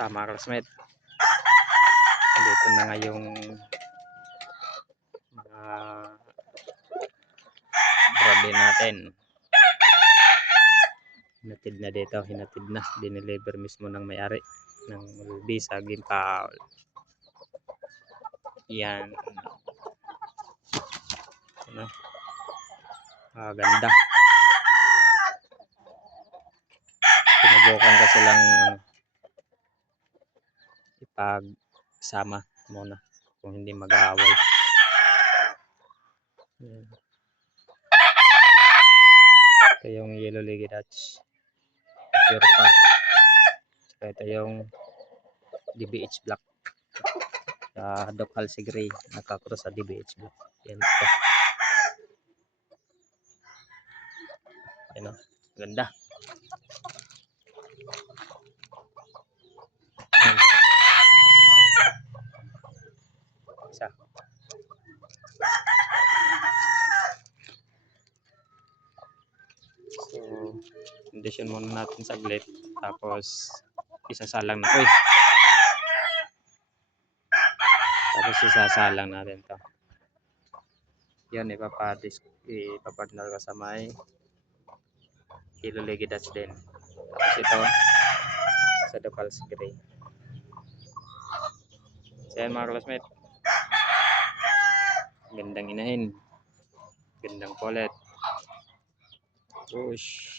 Tama, classmate. Dito na nga yung mga grabe natin. Hinatid na dito, hinatid na. Dineliver mismo ng may-ari ng Luis Saging Paul. Yan. Ano? Ganda. Sinubukan ko silang ipagsama muna kung hindi mag-aaway. Yan. Ito yung Yellow Lady Dutch. Pure pa. Saka ito yung DBH Black. Doc Halsey Gray. Nakakross sa DBH Black. Yan ito. Yan o. Ganda. Yan. Isa. So, condition muna natin saglit. Tapos, isasalang na. Uy! Tapos, isasalang natin to. Yan, ipapartner ko sa may Yellow Lady Dutch din. Tapos ito, sa Doc Halsey Gray. So, yan mga classmate. Gandang inahin. Gandang kulit. Push.